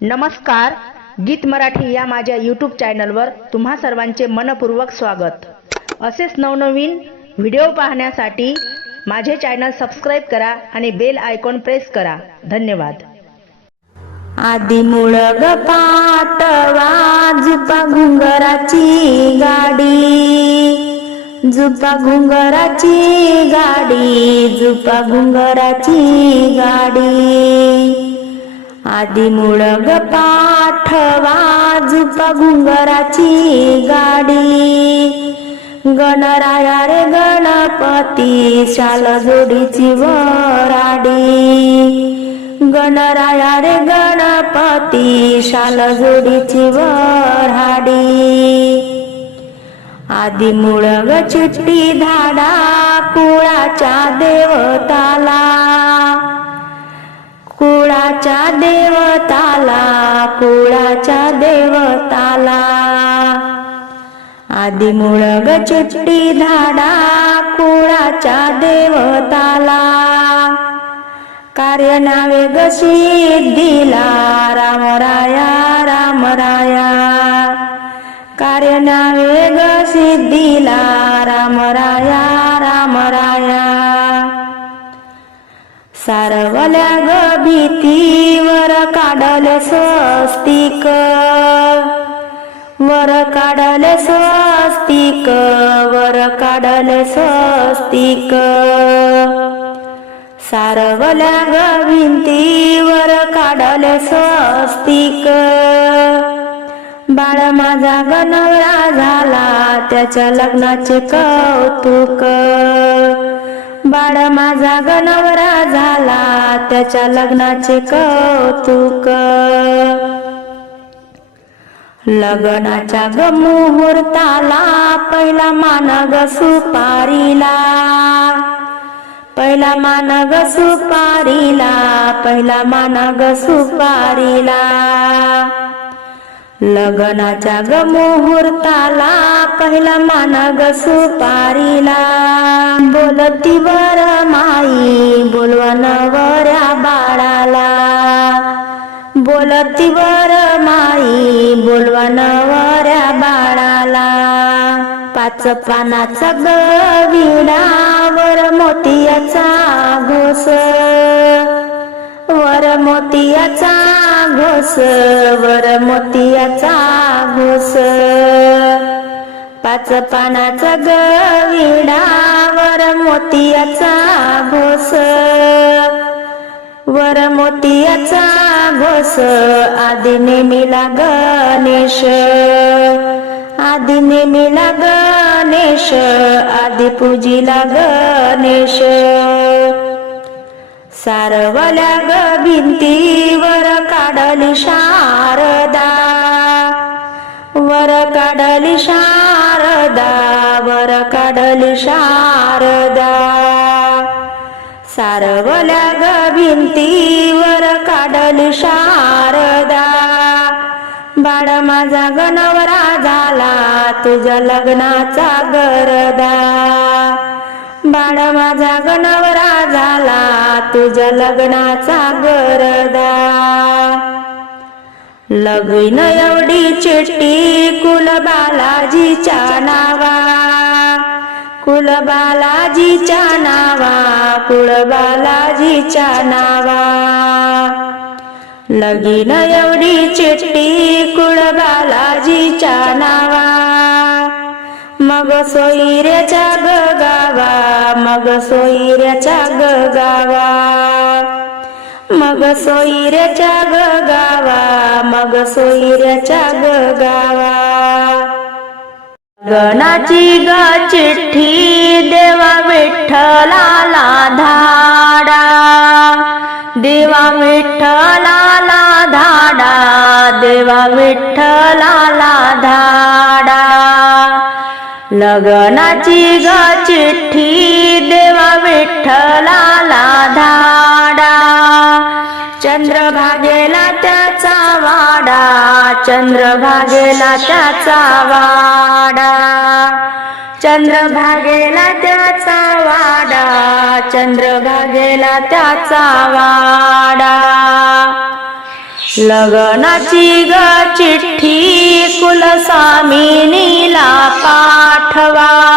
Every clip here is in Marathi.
नमस्कार गीत मराठी या माझ्या यूट्यूब चॅनलवर तुम्हा सर्वांचे मनपूर्वक स्वागत. असेच नवनवीन व्हिडिओ पाहण्यासाठी माझे चॅनल सबस्क्राईब करा आणि बेल आयकॉन प्रेस करा. धन्यवाद. आधी मुळ ग पाटवा जुपा घुंगराची गाडी. जुपा घुंगराची गाडी जुपा घुंगराची गाडी. आधी मुळग ग पाठवा घुंगराची गाडी. गणराया रे गणपती शाल जोडीची वराडी. गणराया रे गणपती शाल जोडीची वराडी. आधी मुळग चिट्टी धाडा कुळाच्या देवताला. कुळाच्या देवताला कुळाच्या देवताला. आधी मुळग ग चिट्टी धाडा कुळाच्या देवताला. कार्य नावे ग रामराया रामराया कार्य नावे ग रामराया रामराया सारवल्या ग भीतीवर काढल स्वस्तिक. वर काढल स्वस्तिक वर काढल स्वस्तिक. सारवल्या ग भिंतीवर काढले स्वस्तिक. बाळ माझा गणवरा झाला त्याच्या लग्नाचे कौतुक. बाळ माझा गणवरा झाला त्याच्या लग्नाचे कौतुक. लग्नाच्या ग मुहूर्ताला पहिला मान ग सुपारीला. पहिला मान ग सुपारीला पहिला मान ग सुपारीला. लग्नाच्या ग मुहूर्ताला पहिला मान ग सुपारीला. बोलती वर माई बोलती वर माई बोलवा नवऱ्या बाळाला. पाच पानाचा ग मोतियाचा घोस. वर मोतियाचा घोस वर मोतियाचा घोस. पाच पानाचा गविडावर मोतियाचा घोस. वर मोतियाचा घोस आदिने मिला गणेश. आदिने मिला गणेश आदि पूजीला गणेश. सारवल्या ग भिंतीवर काढली शारदा. वर काढली शारदा वर काढली शारदा. सारवल्या ग भिंतीवर काढली शारदा. बाळ माझा गणवरा झाला तुझ्या लग्नाचा गरदा. बाळ माझा गणवरा झाला तुझ्या लग्नाचा गरदा. लगीन एवढी चिट्टी कुल बालाजीच्या नावा कुळबालाजीच्या नावा कुळबालाजीच्या नावा. लगीन एवढी चिट्टी कुळबालाजीच्या नावा. मग सोयीऱ्याच्या ग गावा मग सोयीऱ्याच्या ग गावा. मग सोयीऱ्याच्या ग गावा मग सोयीऱ्याच्या ग गावा. गणाची ग चिठ्ठी विठ्ठलाला धाडा. देवा विठ्ठलाला धाडा. देवा विठ्ठलाला धाडा. लग्नाची ग चिठ्ठी देवा विठ्ठलाला धाडा. चंद्रभागेला त्याचा वाडा. चंद्रभागेला त्याचा वाडा. चंद्रभागेला त्याचा वाडा चंद्रभागेला त्याचा वाडा. लग्नाची ग चिठ्ठी कुलस्वामिनीला पाठवा.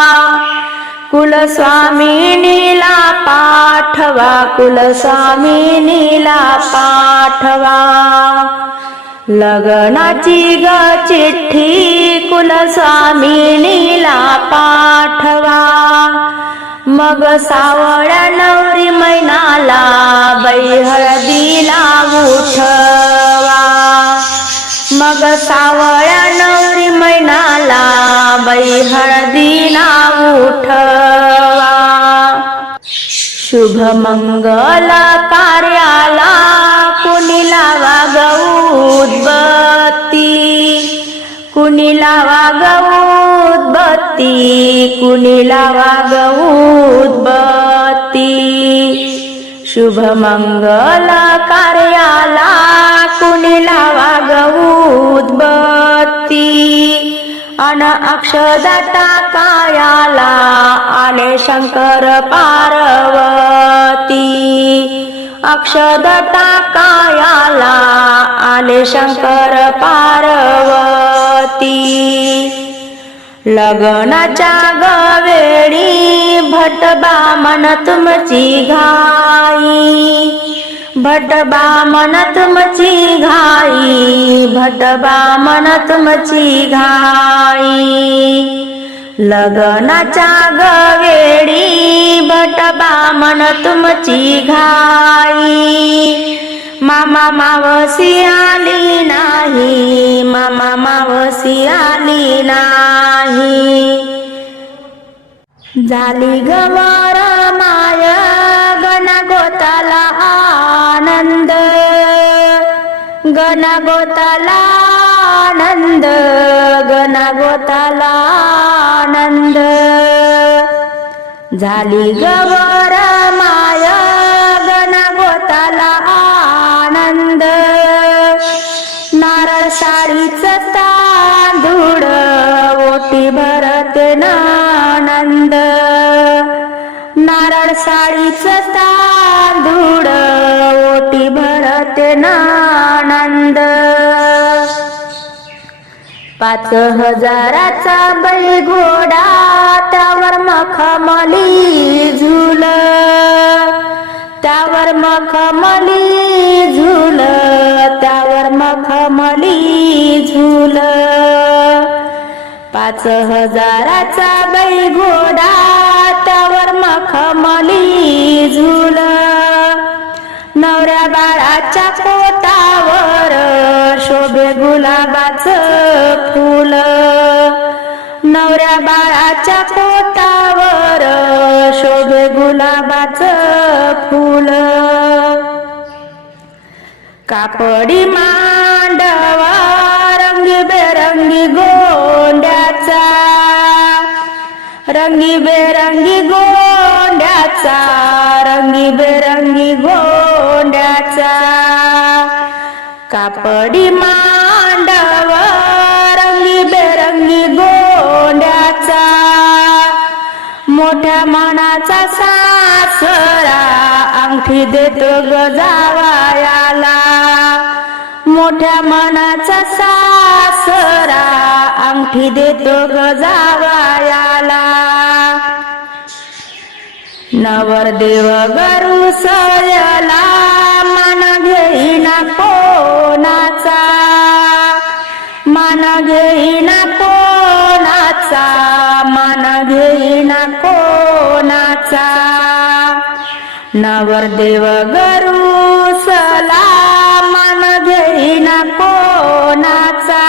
कुलस्वामिनीला पाठवा कुलस्वामिनीला पाठवा. लग्नाची ग चिठ्ठी कुलस्वामिनीला मग सावळ नवरी मैनाला बाई हळदीला उठवा. मग सावळ नवरी मैनाला बाई हळदीला उठवा. शुभ मंगल कार्याला कुणी लावा गौदबत्ती कुणी लावा गौदबत्ती कुणी लावा गौ शुभ मंगल कार्याला कुणी लावा गौदबत्ती अन अक्षदाता कायाला आले शंकर पार्वती. अक्षदता कायाला आले शंकर पार्वती. लग्नाच्या गवेळी भटबा मन तुमची घाई. भटबा मन तुमची घाई भटबा मन तुमची घाई. लग्नाच्या गवेळी भटबा मन तुमची घाई. मामा मावसी आली नाही मामा मावसी आली नाही. झाली गवार माय गणगोताला आनंद. गणगोताला आनंद गणगोताला आनंद. झाली गवार माय गणगोताला आनंद. नारळ साडीच तांदूळ ओटी भर साडीच तांदूळ ओटी भरते आनंद पाच हजाराचा बैल घोडा त्यावर मखमली झुल. त्यावर मखमली झुल त्यावर मखमली झुल. पाच हजाराचा बैल घोडा त्यावर मखमली झुल नवऱ्या बाळाच्या पोटावर शोभे गुलाबाच फुल. नवऱ्या बाळाच्या पोटावर शोभे गुलाबाच फुल. कापडी मांडवा रंगीबेरंगी गोंड्याचा रंगीबेरंगी गोंड्याचा रंगीबेरंगी गोंड्याचा कापडी मांडव रंगीबेरंगी गोंड्याचा मोठ्या मनाचा सासरा अंगठी देतो गजावायाला मोठ्या मनाचा सासरा अंगठी देतो गजावायाला नवरदेव गरु सयला मान घेईना कोणाचा. मान घेईना कोणाचा मान घेईना कोणाचा. नवरदेव गरु सला मान घेईना कोणाचा.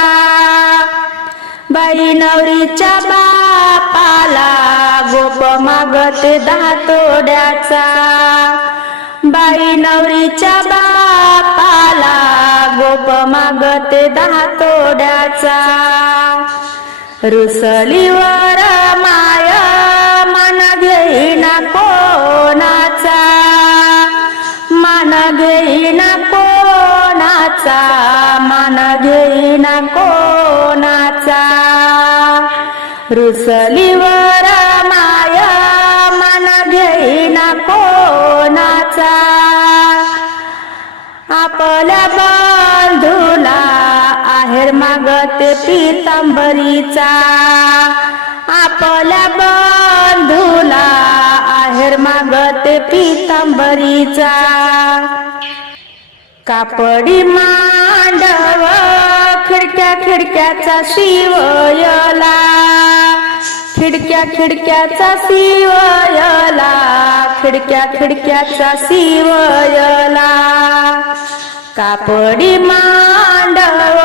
बाई नवरीच्या मागत दातोड्याचा. बाई नवरीच्या बापाला गोप मागत दातोड्याचा. रुसलीवर माय मान घेईना कोणाचा. मान घेईना कोणाचा मान घेईना कोणाचा. रुसलीवर बांधुला आहेर मागत पितांबरीचा आपल्या बांधुला आहेर मागते पितांबरीचा कापडी मांडव खिडक्या खिडक्याचा शिवयला. खिडक्या खिडक्याचा शिवयला खिडक्या खिडक्याचा शिवयला. कापडी मांडव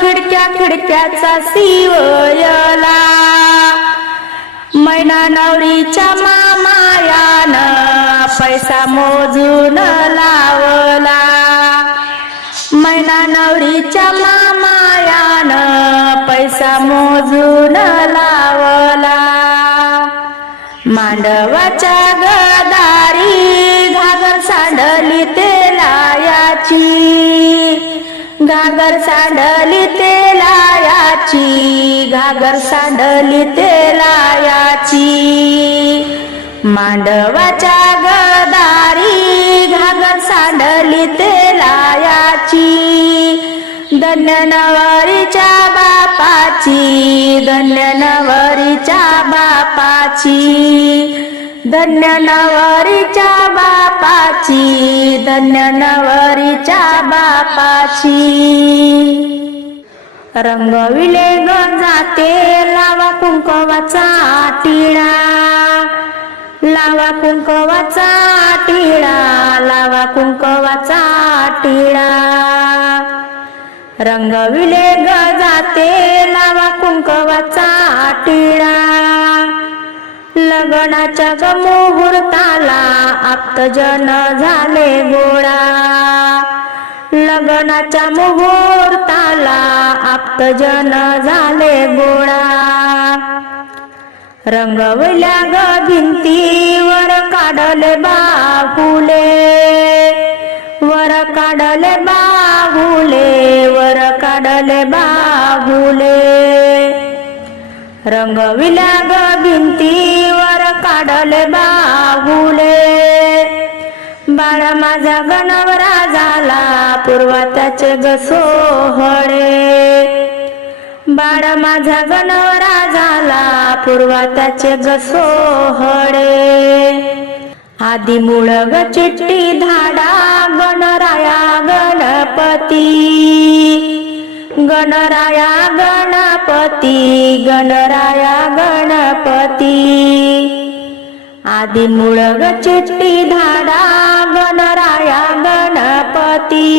खिडक्या खिडक्याचा शिवयला मैना नवरीच्या मामायान पैसा मोजून लावला. मैना नवरीच्या मामायान पैसा मोजून लावला. मांडवाच्या गदारी घागर सांडली ते तेलायाची घागर सांडली तेलायाची घागर सांडली तेलायाची मांडवाच्या गदारी. घागर सांडली तेलायाची धन्य नवरीच्या बापाची. धन्य नवरीच्या बापाची. धन्य नवरीच्या बापाची धन्य नवरीच्या बापाची. रंगविले ग जाते लावा कुंकवाचा टिळा. लावा कुंकवाचा टिळा लावा कुंकवाचा टिळा. रंगविले ग जाते लावा कुंकवाचा टिळा. लग्नाच्या ग मुहूर्ताला आप्तजन झाले गोळा. लग्नाच्या मुहूर्ताला आप्तजन झाले गोळा. रंगवल्या ग भिंती रंगविल्या ग भिंतीवर काढले बाहुले. बाळ माझा गणवरा झाला पूर्वा त्याचे ग सोहळे. बाळ माझा गणवरा झाला पूर्वा त्याचे ग सोहळे. आधी मुळ ग चिट्टी धाडा गणराया गणपती. गणराया गणपती गणराया गणपती. आदि मुळ चिट्टी धाडा गणराया गणपती.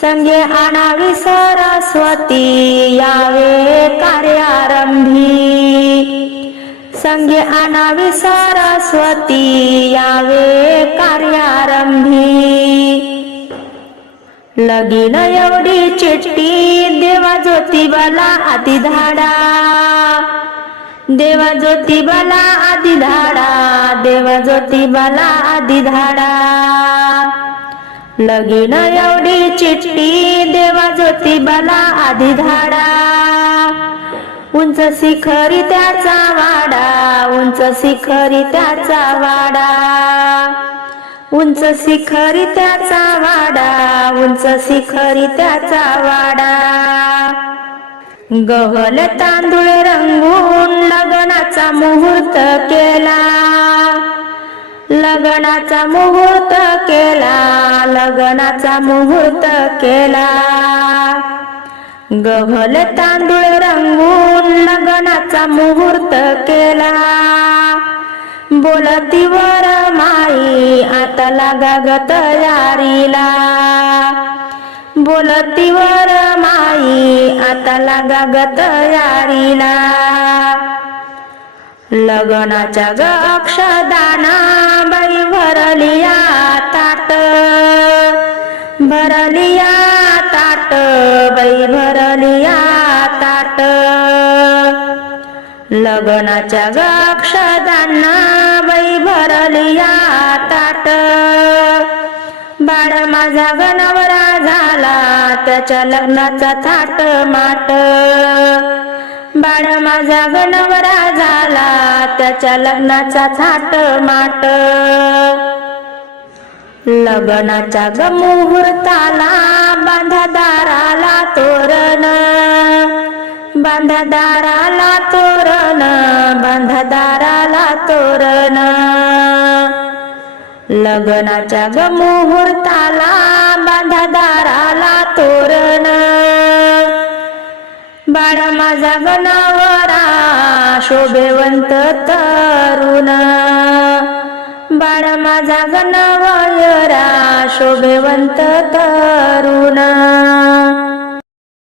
संगे आणावी सरस्वती यावे कार्यारंभी. संगे आणावी सरस्वती यावे कार्यारंभी. लगीन एवढी चिट्टी देवा ज्योतिबाला आधी धाडा. देवा ज्योतिबाला आधी धाडा देवा ज्योतिबाला आधी धाडा. लगीन एवढी चिट्टी देवा ज्योतिबाला आधी धाडा. उंच शिखरी त्याचा वाडा उंच शिखरी त्याचा वाडा. उंच शिखरी त्याचा वाडा उंच शिखरी त्याचा वाडा. गहल तांदूळ रंगून लग्नाचा मुहूर्त केला. लग्नाचा मुहूर्त केला लग्नाचा मुहूर्त केला. गहल तांदूळ रंगून लग्नाचा मुहूर्त केला. बोलतीवर माई आता लागा ग तयारीला बोलतीवर माई आता लागा ग तयारीला लग्नाच्या ग अक्षदाना बाई भरलिया ताट. भरलिया ताट बाई भरलिया ताट. लग्नाच्या ग बाई भरली ताट. बाळ माझा गणवरा झाला त्याच्या लग्नाचा थाट माट. बाळ माझा गणवरा झाला त्याच्या लग्नाचा थाट माट. लग्नाच्या गमुहूर्ताला मुहूर्ताला बांधा दाराला तोरण. बांधा दाराला तोरण बांधा दाराला तोरण. लग्नाच्या ग मुहूर्ताला बांधा दाराला तोरण. बाळ माझा नवरा शोभेवंत तरुण. बाळ माझा गणवयरा शोभेवंत तरुण.